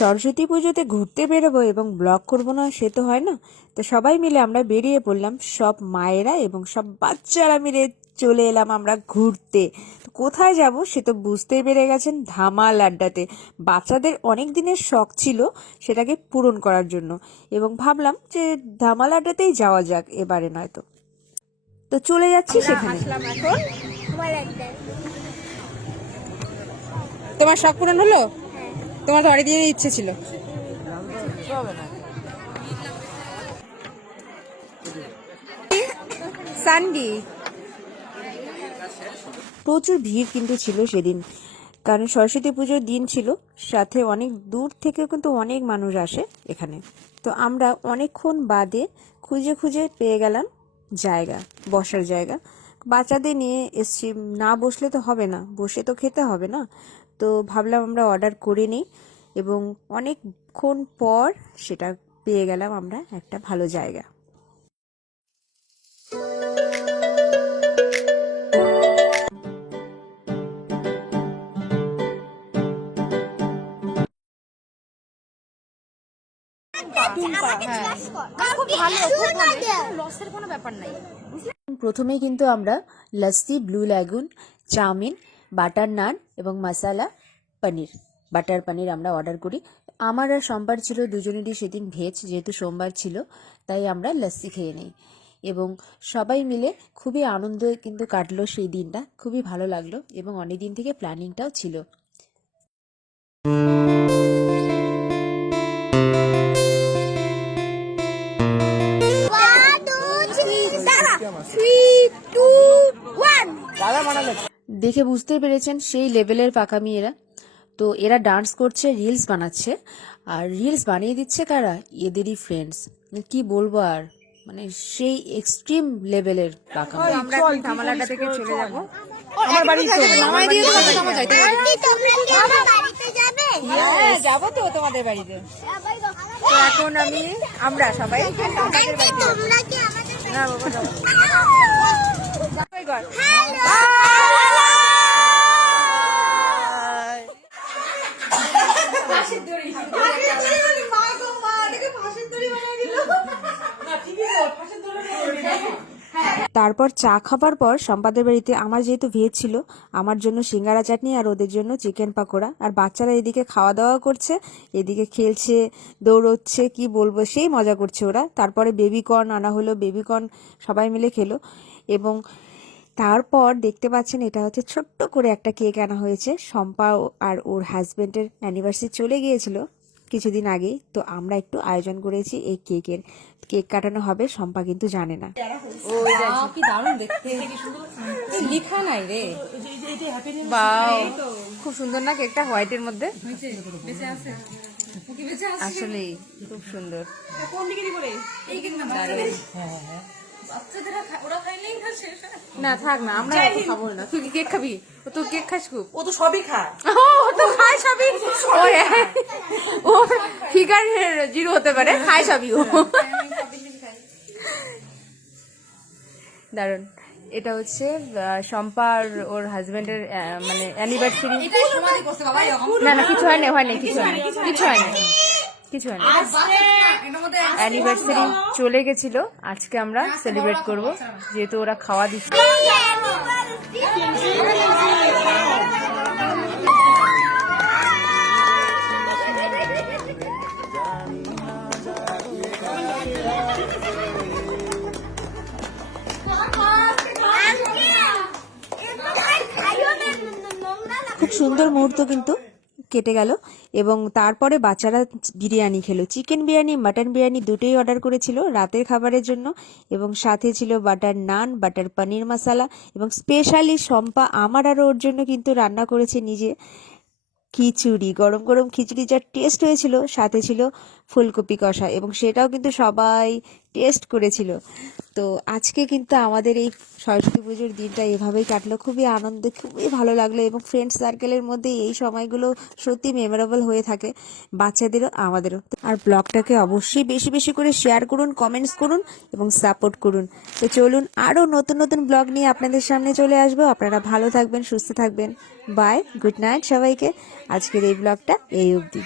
সরস্বতী পুজোতে ঘুরতে বেরোবো এবং ব্লগ করব না সে তো হয় না। তো সবাই মিলে আমরা বেরিয়ে পড়লাম সব মায়েরা এবং সব বাচ্চারা মিলে চলে এলাম আমরা ঘুরতে। কোথায় যাব সে তো বুঝতেই পেরে গেছেন ধামাল আড্ডাতে। বাচ্চাদের অনেক দিনের শখ ছিল সেটাকে পূরণ করার জন্য এবং ভাবলাম যে ধামাল আড্ডাতেই যাওয়া যাক এবারে নয়তো। তো চলে যাচ্ছি সেখানে। তোমার শখ পূরণ হলো? তোমার অনেক দিনের ইচ্ছে ছিল। সানডি। প্রচুর ভিড় কিন্তু ছিল সেদিন। কারণ সরস্বতী পুজোর দিন ছিল, সাথে অনেক দূর থেকেও কিন্তু অনেক মানুষ আসে এখানে। তো আমরা অনেকক্ষণ বাদে খুঁজে খুঁজে পেয়ে গেলাম জায়গা, বসার জায়গা। বাচ্চাদের নিয়ে এসছি না বসলে তো হবে না বসে তো খেতে হবে না। তো ভাবলাম আমরা অর্ডার করে নিই এবং অনেকক্ষণ পর সেটা পেয়ে গেলাম আমরা একটা ভালো জায়গা। খুব ভালো খুব ভালো। লসের কোনো ব্যাপার নাই। প্রথমেই কিন্তু আমরা lassi blue lagoon chowmein butter naan এবং মশালা পনির বাটার পনির আমরা অর্ডার করি। আমার আর সোমবার ছিল, দুজনেরই সেদিন ভেজ যেহেতু সোমবার ছিল, তাই আমরা লস্যি খেয়ে নিই। এবং সবাই মিলে খুবই আনন্দ কিন্তু কাটলো সেই দিনটা। খুবই ভালো লাগল এবং অনেক দিন থেকে প্ল্যানিংটাও ছিল। দেখে বুঝতে পেরেছেন সেই লেভেলের পাকামি এরা তো এরা ডান্স করছে রিলস বানাচ্ছে। আর রিলস বানিয়ে দিচ্ছে কারা? এদেরই ফ্রেন্ডস কি বলব আর? মানে সেই এক্সট্রিম লেভেলের পাকামি। আমরা এখন থেকে চলে যাব। আমার বাড়ি তো নামাই দিয়ে তোমাকে নামা যাইতে পারি কি তোমরা কি আমার বাড়িতে যাবে? হ্যাঁ যাব তো তোমাদের বাড়িতে। তো এখন আমি আমরা সবাই আমাদের বাড়িতে তোমরা কি আমাদের না বাবা যাব বাই গড তারপর চা খাবার পর সম্পাদের বাড়িতে আমার যেহেতু ভেজ ছিল, আমার জন্য সিঙ্গারা চাটনি আর ওদের জন্য চিকেন পাকোড়া। আর বাচ্চারা এদিকে খাওয়া দাওয়া করছে, এদিকে খেলছে, দৌড়চ্ছে, কি বলব, সেই মজা করছে ওরা। তারপরে বেবি কর্ন আনা হলো বেবি কর্ন সবাই মিলে খেলো। এবং তারপর দেখতে পাচ্ছেন এটা হচ্ছে ছোট্ট করে একটা কেক আনা হয়েছে। শম্পা আর ওর হাজবেন্ডের অ্যানিভার্সারি চলে গিয়েছিল। কিছুদিন আগেই তো আমরা একটু আয়োজন করেছি এই কেকের। কেক কাটানো হবে শম্পা কিন্তু জানে না। কি দারুণ দেখতে লিখা নাই রে। বাও খুব সুন্দর না কেকটা হোয়াইটের মধ্যে? আসলেই খুব সুন্দর। দারুণ। না থাক না আমরা খাব না। তুই কি কেক খাবি? ও তো কেক খাস খুব। ও তো সবই খায়। ও ও তো খায় সবই? ও ও ফিগার জিরো হতে পারে খায় সবই ও। দারুণ এটা হচ্ছে আহ, শম্পা আর ওর হাজবেন্ডের মানে অ্যানিভার্সারি না না কিছু হয় না হয় না কিছু হয় না কিছু হয় না কিছু হয় না অ্যানিভার্সারি চলে গেছিল। আজকে আমরা সেলিব্রেট করব। যেহেতু ওরা খাওয়া দিচ্ছে। খুব সুন্দর মুহূর্ত কিন্তু। কেটে গেল এবং তারপরে বাচ্চারা বিরিয়ানি খেলো। চিকেন বিরিয়ানি মাটন বিরিয়ানি দুটোই অর্ডার করেছিল রাতের খাবারের জন্য এবং সাথে ছিল বাটার নান বাটার পনির মশালা এবং স্পেশালি শম্পা আমার আর ওর জন্য কিন্তু রান্না করেছে নিজে। খিচুড়ি, গরম গরম খিচুড়ি যা টেস্ট হয়েছিল, সাথে ছিল ফুলকপি কষা এবং সেটাও কিন্তু সবাই টেস্ট করেছিল। তো আজকে কিন্তু আমাদের এই সরস্বতী পুজোর দিনটা এভাবেই কাটলো। খুবই আনন্দ, খুবই ভালো লাগল এবং ফ্রেন্ড সার্কেলের মধ্যে এই সময়গুলো সত্যি মেমোরেবল হয়ে থাকে, বাচ্চাদেরও, আমাদেরও। আর ব্লগটাকে অবশ্যই বেশি বেশি করে শেয়ার করুন কমেন্টস করুন এবং সাপোর্ট করুন। তো চলুন আরও নতুন নতুন ব্লগ নিয়ে আপনাদের সামনে চলে আসব। আপনারা ভালো থাকবেন, সুস্থ থাকবেন। বাই গুড নাইট সবাইকে। আজকের এই ব্লগটা এই অবধি।